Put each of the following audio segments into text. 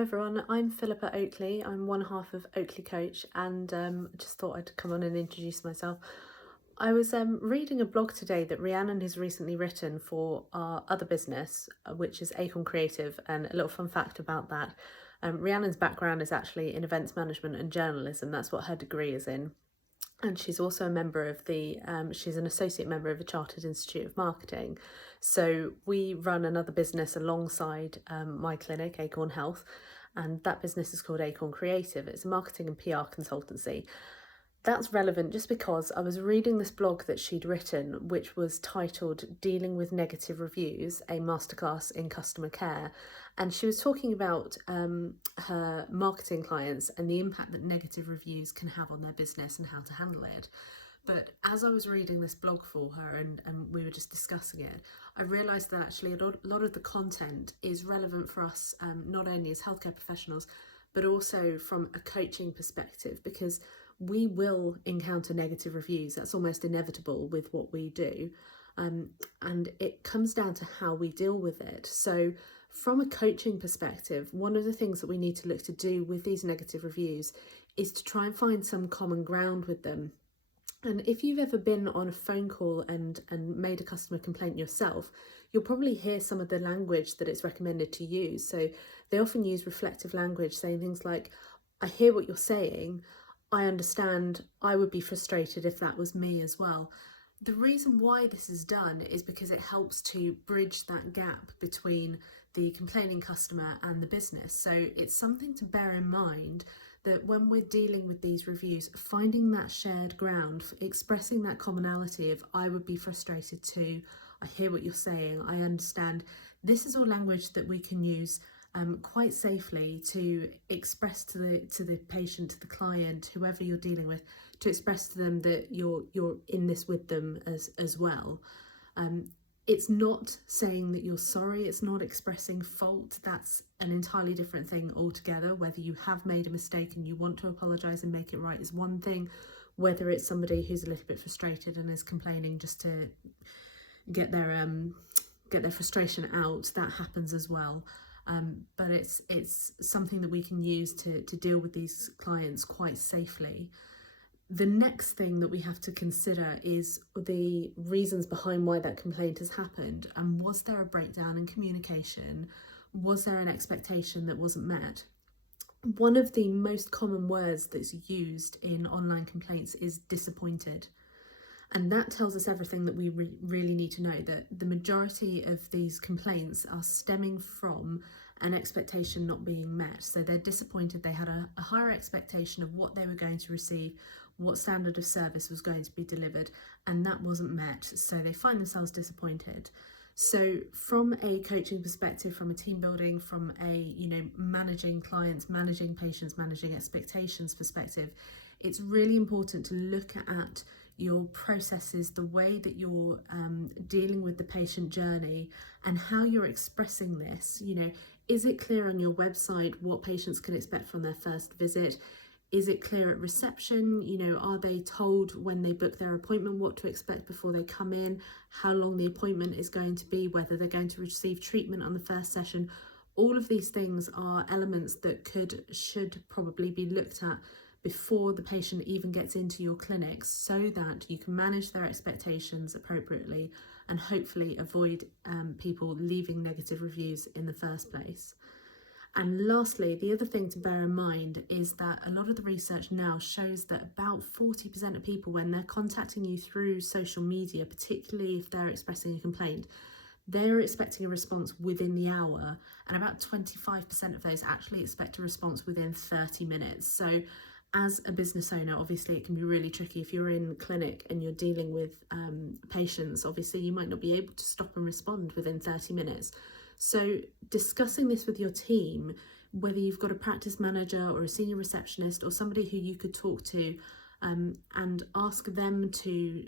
Hello everyone, I'm Philippa Oakley. I'm one half of Oakley Coach, and just thought I'd come on and introduce myself. I was reading a blog today that Rhiannon has recently written for our other business, which is Acorn Creative, and a little fun fact about that. Rhiannon's background is actually in events management and journalism. That's what her degree is in. And she's also a member of she's an associate member of the Chartered Institute of Marketing. So we run another business alongside my clinic, Acorn Health, and that business is called Acorn Creative. It's a marketing and PR consultancy. That's relevant just because I was reading this blog that she'd written, which was titled Dealing with Negative Reviews, a Masterclass in Customer Care. And she was talking about her marketing clients and the impact that negative reviews can have on their business and how to handle it. But as I was reading this blog for her and we were just discussing it, I realised that actually a lot of the content is relevant for us, not only as healthcare professionals, but also from a coaching perspective, because we will encounter negative reviews. That's almost inevitable with what we do. And it comes down to how we deal with it. So from a coaching perspective, one of the things that we need to look to do with these negative reviews is to try and find some common ground with them. And if you've ever been on a phone call and made a customer complaint yourself, you'll probably hear some of the language that it's recommended to use. So they often use reflective language, saying things like, I hear what you're saying, I understand, I would be frustrated if that was me as well. The reason why this is done is because it helps to bridge that gap between the complaining customer and the business. So it's something to bear in mind that when we're dealing with these reviews, finding that shared ground, expressing that commonality of I would be frustrated too, I hear what you're saying, I understand. This is all language that we can use quite safely to express to the patient, to the client, whoever you're dealing with, to express to them that you're in this with them as well. It's not saying that you're sorry, it's not expressing fault. That's an entirely different thing altogether. Whether you have made a mistake and you want to apologise and make it right is one thing. Whether it's somebody who's a little bit frustrated and is complaining just to get their frustration out, that happens as well. But it's something that we can use to deal with these clients quite safely. The next thing that we have to consider is the reasons behind why that complaint has happened. And was there a breakdown in communication? Was there an expectation that wasn't met? One of the most common words that's used in online complaints is disappointed. And that tells us everything that we really need to know, that the majority of these complaints are stemming from an expectation not being met. So they're disappointed, they had a higher expectation of what they were going to receive, what standard of service was going to be delivered, and that wasn't met. So they find themselves disappointed. So from a coaching perspective, from a team building, from a managing clients, managing patients, managing expectations perspective, it's really important to look at your processes, the way that you're dealing with the patient journey and how you're expressing this. Is it clear on your website what patients can expect from their first visit? Is it clear at reception? Are they told when they book their appointment what to expect before they come in, how long the appointment is going to be, whether they're going to receive treatment on the first session? All of these things are elements that should probably be looked at before the patient even gets into your clinic, so that you can manage their expectations appropriately and hopefully avoid people leaving negative reviews in the first place. And lastly, the other thing to bear in mind is that a lot of the research now shows that about 40% of people, when they're contacting you through social media, particularly if they're expressing a complaint, they're expecting a response within the hour, and about 25% of those actually expect a response within 30 minutes. So as a business owner, obviously it can be really tricky. If you're in clinic and you're dealing with patients, obviously you might not be able to stop and respond within 30 minutes. So discussing this with your team, whether you've got a practice manager or a senior receptionist or somebody who you could talk to and ask them to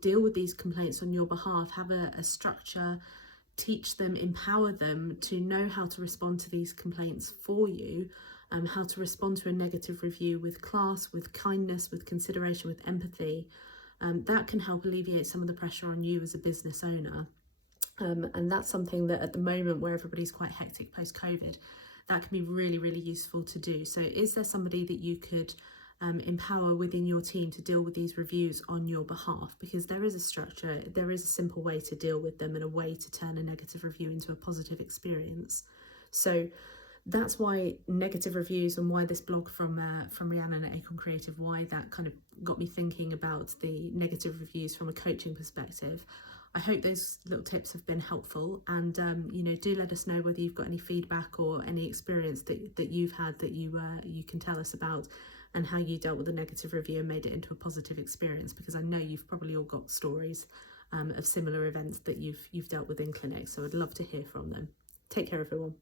deal with these complaints on your behalf, have a structure, teach them, empower them to know how to respond to these complaints for you, how to respond to a negative review with class, with kindness, with consideration, with empathy. That can help alleviate some of the pressure on you as a business owner. And that's something that at the moment, where everybody's quite hectic post-COVID, that can be really, really useful to do. So is there somebody that you could empower within your team to deal with these reviews on your behalf? Because there is a structure, there is a simple way to deal with them and a way to turn a negative review into a positive experience. So that's why negative reviews, and why this blog from Rhiannon at Acorn Creative, why that kind of got me thinking about the negative reviews from a coaching perspective. I hope those little tips have been helpful, and you know, do let us know whether you've got any feedback or any experience that you've had that you can tell us about, and how you dealt with a negative review and made it into a positive experience, because I know you've probably all got stories of similar events that you've dealt with in clinic, so I'd love to hear from them. Take care, everyone.